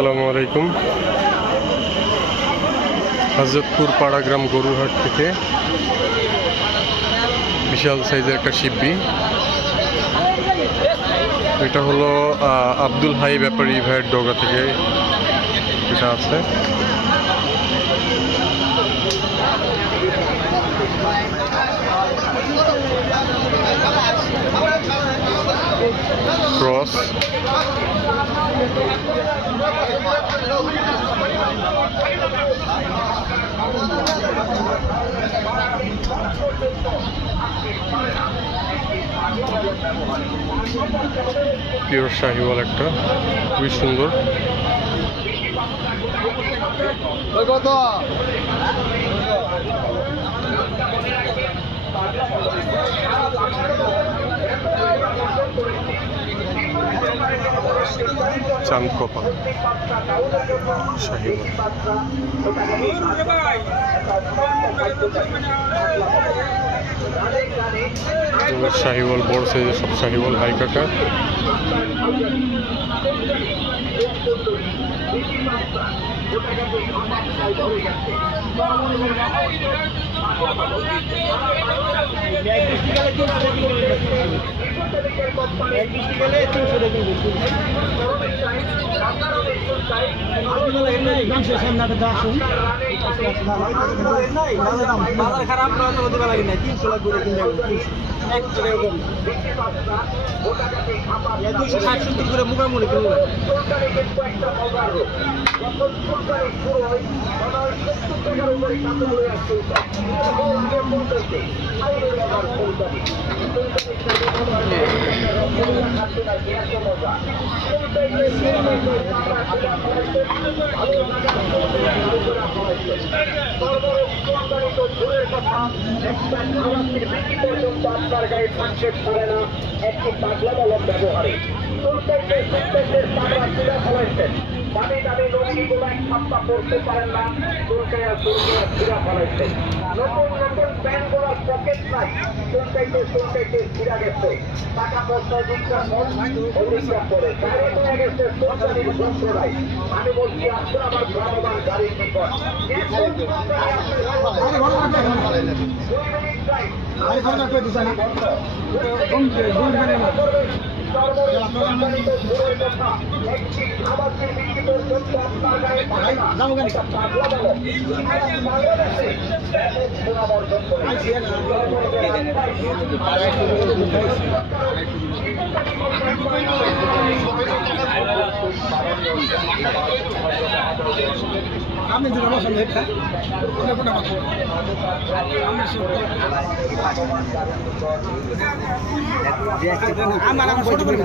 আসসালামু আলাইকুম। হযরতপুর পাড়াগ্রাম গরুরহাট থেকে বিশাল সাইজের একটা শিববি। এটা হলো আব্দুল হাই ব্যাপারী ভাইয়ের ডগা থেকে এটা আছে। ক্রস পিওর শাহিওয়াল, একটা খুবই সুন্দর। চাঁদ কপা শাহিওয়াল, শাহিওয়াল বড় সাইজের সব শাহিওয়াল হাই কাটা। খারাপ করে মোকামুড়ি করবো। আপনার গায়ে সংক্ষেপ করে না একটি পাগলামূলক ব্যবহারে দামি দামি নদীগুলো এক সপ্তাহ পড়তে পারেন না, চুলকাইয়া ছিঁড়া ফলাইছেন। নতুন নতুন প্যান্ট গুলার পকেট নাই, চুলকাইতে ছিঁড়া গেছে। টাকা পয়সা অধিকার করে গাড়ি হয়ে গেছে সরকারি যন্ত্রণায়। আমি বলছি আসলে আমার ভ্রাম্যমান গাড়ির নিকট আমার ছোট করে